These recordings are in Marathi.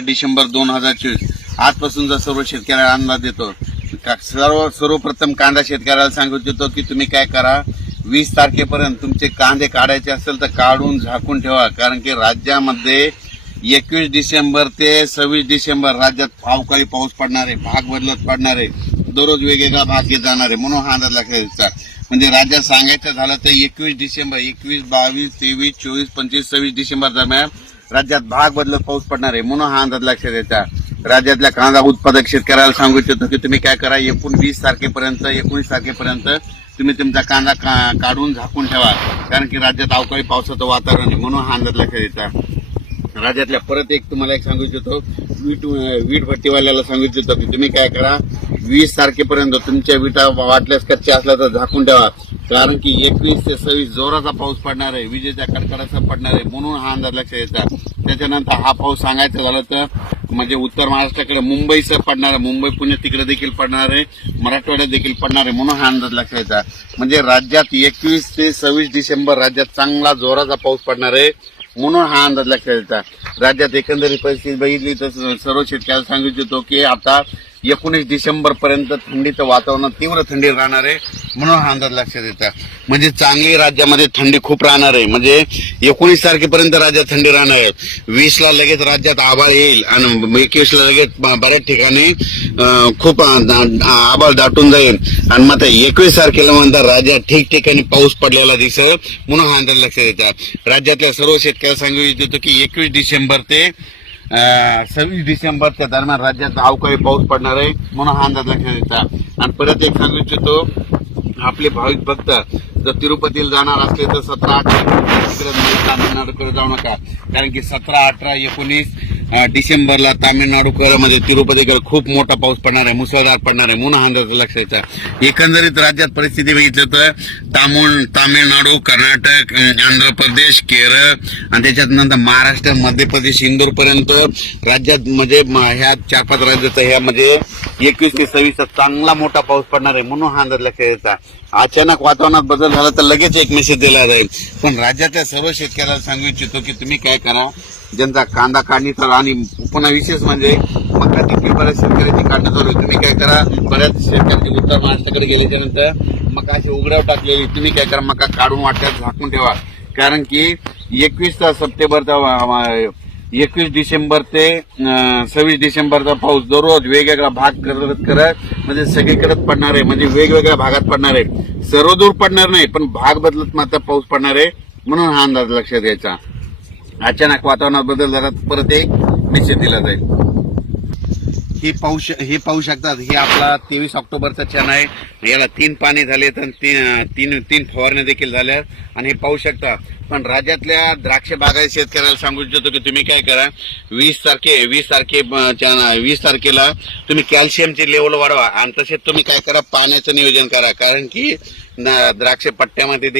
डिसेंबर 2024 आजपासूनचा सर्व शेतकऱ्याला अंदाज देतो। सर्वप्रथम कांदा शेतकऱ्याला सांगू इच्छितो की तुम्ही काय करा, 20 तारखेपर्यंत तुमचे कांदे काढायचे असेल तर काढून झाकून ठेवा, कारण की राज्यामध्ये 21 डिसेंबर ते 26 डिसेंबर राज्यात अवकाळी पाऊस पडणार आहे, भाग बदलत पडणार आहे, दररोज वेगवेगळा भाग घेत जाणार आहे। म्हणून हा अंदाज लक्षात घ्यायचा। म्हणजे राज्यात सांगायचं झालं तर 21 डिसेंबर 21, 22, 23, 24, 25, 26 डिसेंबर दरम्यान राज्यात भाग बदलत पाऊस पडणार आहे। म्हणून हा अंदाज लक्षात द्यायचा। राज्यातल्या कांदा उत्पादक शेतकऱ्याला सांगू इच्छितो की तुम्ही काय करा, 19 तारखेपर्यंत 19 तारखेपर्यंत तुम्ही तुमचा कांदा काढून झाकून ठेवा, कारण की राज्यात अवकाळी पावसाचं वातावरण आहे। म्हणून हा अंदाज लक्षात द्यायचा। राज्यातल्या परत एक तुम्हाला एक सांगू इच्छितो, वीट भट्टीवाल्याला सांगू इच्छितो की तुम्ही काय करा, 20 तारखेपर्यंत तुमच्या विटा वाटल्यास कच्च्या असल्या तर झाकून ठेवा, कारण की 21 ते 26 जोराचा पाऊस पडणार आहे, विजेच्या कडकडासह पडणार आहे। म्हणून हा अंदाज लक्षात द्यायचा। त्याच्यानंतर हा पाऊस सांगायचं झालं तर म्हणजे उत्तर महाराष्ट्राकडे मुंबईसह पडणार आहे, मुंबई पुणे तिकडे देखील पडणार आहे, मराठवाड्यात देखील पडणार आहे। म्हणून हा अंदाज लक्षात द्यायचा। म्हणजे राज्यात 21 ते 26 डिसेंबर राज्यात चांगला जोराचा पाऊस पडणार आहे। म्हणून हा अंदाज लक्षात द्यायचा। राज्यात एकंदरीत परिस्थिती बघितली तर सर्व शेतकऱ्याला सांगू इच्छितो की आता 19 डिसेंबर पर्यंत थंडीचं वातावरण तीव्र थंडी राहणार आहे। म्हणून हा अंदाज लक्षात द्यायचा। म्हणजे चांगली राज्यामध्ये थंडी खूप राहणार आहे। म्हणजे 19 तारखेपर्यंत राज्यात थंडी राहणार आहे। 20 ला लगेच राज्यात आभाळ येईल आणि 21 ला लगेच बऱ्याच ठिकाणी खूप आभाळ दाटून जाईल आणि मग 21 तारखेला नंतर राज्यात ठिकठिकाणी पाऊस पडलेला दिसेल। म्हणून हा अंदाज लक्षात द्यायचा। राज्यातल्या सर्व शेतकऱ्यांना सांगू इच्छितो की 21 डिसेंबर ते 26 डिसेंबरच्या दरम्यान राज्यात अवकाळी पाऊस पडणार आहे। म्हणून हा अंदाज लक्षात द्यायचा। आणि परत एक सांगू इच्छितो, आपले भाविक भक्त जर तिरुपतीला जाणार असले तर 17-18 तामिळनाडूकडे जाऊ नका, कारण की 17, 18, 19 डिसेंबरला तामिळनाडूमध्ये तिरुपतीकडे खूप मोठा पाऊस पडणार आहे, मुसळधार पडणार आहे। म्हणून हा अंदाज लक्षात द्यायचा। एकंदरीत राज्यात परिस्थिती बघितली तर तामिळनाडू, कर्नाटक, आंध्र प्रदेश, केरळ आणि त्याच्यात नंतर महाराष्ट्र, मध्य प्रदेश, इंदूर पर्यंत राज्यात म्हणजे ह्या 4-5 राज्यात ह्या म्हणजे 21 ते 26 चांगला मोठा पाऊस पडणार आहे। म्हणून हा अंदाज लक्षात द्यायचा। अचानक वातावरणात बदल झाला तर लगेच एक मेसेज दिला जाईल। पण राज्यातल्या सर्व शेतकऱ्याला सांगू इच्छितो की तुम्ही काय करा, ज्यांचा कांदा काढणीचा आणि पुन्हा विशेष म्हणजे मका देखील बऱ्याच शेतकऱ्यांची काढणी चालू आहे, तुम्ही काय करा, बऱ्याच शेतकऱ्यांची उत्तर महाराष्ट्राकडे गेल्याच्या नंतर मकाची उघड्यावर टाकलेली तुम्ही काय करा, मका काढून वाट्यात झाकून ठेवा, कारण की 21 सप्टेंबरचा 21 डिसेंबर ते 26 डिसेंबरचा पाऊस दररोज वेगवेगळा भाग करत म्हणजे सगळीकडे पडणार आहे। म्हणजे वेगवेगळ्या भागात पडणार आहे, सर्वदूर पडणार नाही, पण भाग बदलत मात्र पाऊस पडणार आहे। म्हणून हा अंदाज लक्षात द्यायचा। अचानक वातावरणात बदल झाला परत एक मेसेज दिला जाईल। हे पाहू शकतात, हे आपला 23 ऑक्टोबरचा क्षण आहे। याला 3 पाणी झाले तर तीन फवारण्या देखील झाल्या आणि हे पाहू शकता। पण राज्यातल्या द्राक्ष बागायत शेतकऱ्याला सांगू इच्छितो की तुम्ही काय करा, 20 तारखेला तुम्ही कॅल्शियमची लेवल वाढवा आणि तसेच तुम्ही काय करा, पाण्याचं नियोजन करा, कारण की द्राक्ष पट्ट्यामध्ये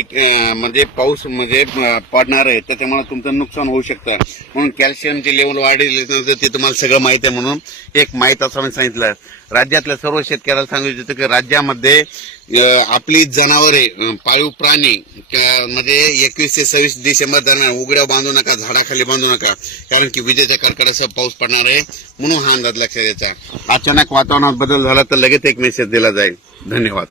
म्हणजे पाऊस म्हणजे पडणार आहे, त्याच्यामुळे तुमचं नुकसान होऊ शकतं। म्हणून कॅल्शियमची लेवल वाढली ते तुम्हाला सगळं माहिती आहे, म्हणून एक माहीत असं मी सांगितलं। राज्यातल्या सर्व शेतकऱ्याला सांगू इच्छितो की राज्यामध्ये आपली जनावरे, पाळीव प्राणी म्हणजे 21 ते 26 डिसेंबर दरम्यान उघड्या बांधू नका, झाडाखाली बांधू नका, कारण की विजेच्या कडकडासह पाऊस पडणार आहे। म्हणून हा अंदाज लक्षात द्यायचा। अचानक वातावरणात बदल झाला तर लगेच एक मेसेज दिला जाईल। धन्यवाद।